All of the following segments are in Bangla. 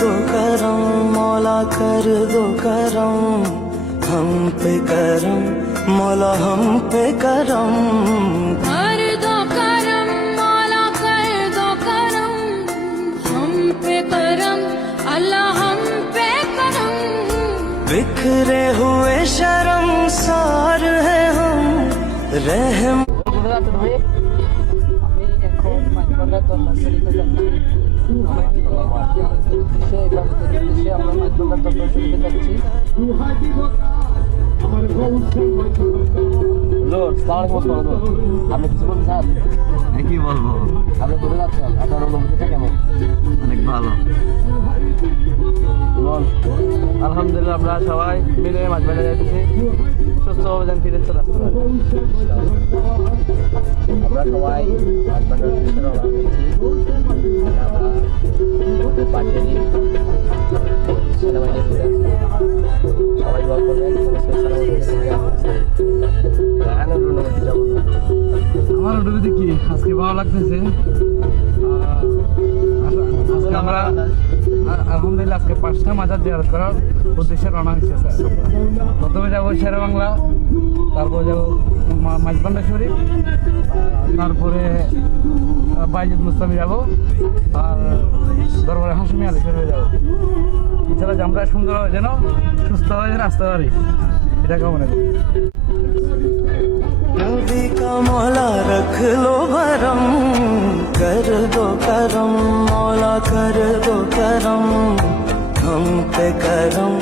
दो करम मौला कर दो करम हम पे करम मौला हम पे करम कर दो करम मौला कर दो करम हम पे करम अल्लाह हम पे करम बिखरे हुए शर्मसार है हम रहम আপনি কিছু বলতে চান? কি বলবো, আপনি ঘুরে যাচ্ছেন, আপনার অনুভূতিটা কেমন? অনেক ভালো। আলহামদুলিল্লাহ আমরা সবাই মিলে মাছ বেড়ে যাইতেছি, সুস্থভাবে যেন ফিরে চলে আসতে পারি। আমরা সবাই মাছ বেড়ার উদ্দেশ্যে রওনা দিচ্ছি। আমরা পাশেরই সেনাবাহিনী ঘুরে আসছি, সবাই দোয়া করবেন অনুভূতি যাবো। আমার অনুভূতি কি, আজকে ভালো লাগতেছে। আজকে আমরা আলহামদুলিল্লাহ আজকে 5টা মাজার জিয়ারত করার উদ্দেশ্যে রওনা হয়েছে স্যার। প্রথমে যাবো শেরে বাংলা, তারপরে যাবো মাঝবান্ডা শরীফ, তারপরে বাইজিদ মুস্তামি যাবো, আর দরবারে হাসমি আলী শরীফে যাবো। এছাড়া যে আমরা সুন্দর যেন সুস্থ হয়ে যেন আসতে পারি, এটা কামনা করি। नबी का मौला रख लो भरम कर दो करम मौला कर दो करम हम पे करम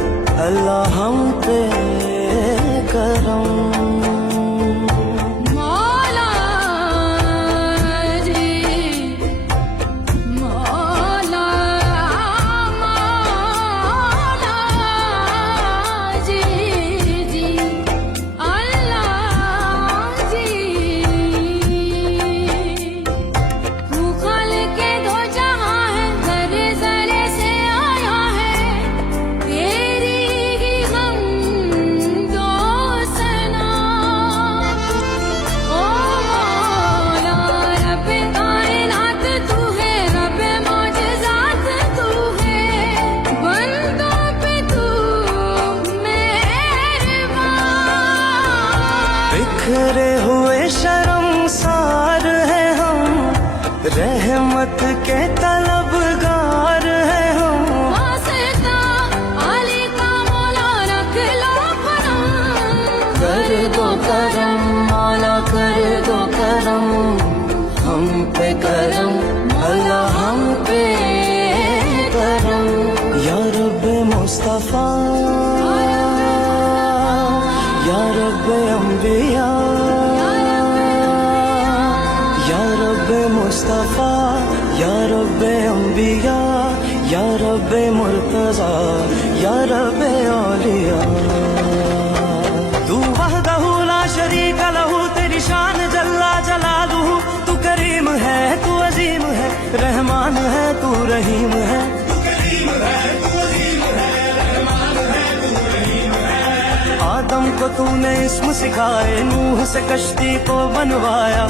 अल्लाह हम पे करम मौला जी मौला मौला जी जी अल्लाह जी तू खालिक दो जहां है जरे जरे से आया है तेरी ही हम दो सना ओ मौला रब कायनात तू है रब मौजज़ात तू है बंदों पे तू मेहरबान बिखरे हुए शर्मसार है हम रहमत के तलबगार है हम वास्ता अली का मौला रख लो करम कर दो करम मौला कर दो करम हम पे करम अल्लाह हम पे करम या रब्बे मुस्तफा या रब्बे अंबिया या रब्बे मुस्तफा या रब्बे अंबिया या रब्बे मुर्तजा या रब्बे औलिया तू वहदहू ला शरीक लहू तेरी शान जल्ला जलालुहू तू करीम है तू अजीम है रहमान है तू रहीम है आदम को तूने इस्म सिखाए नूह से कश्ती को बनवाया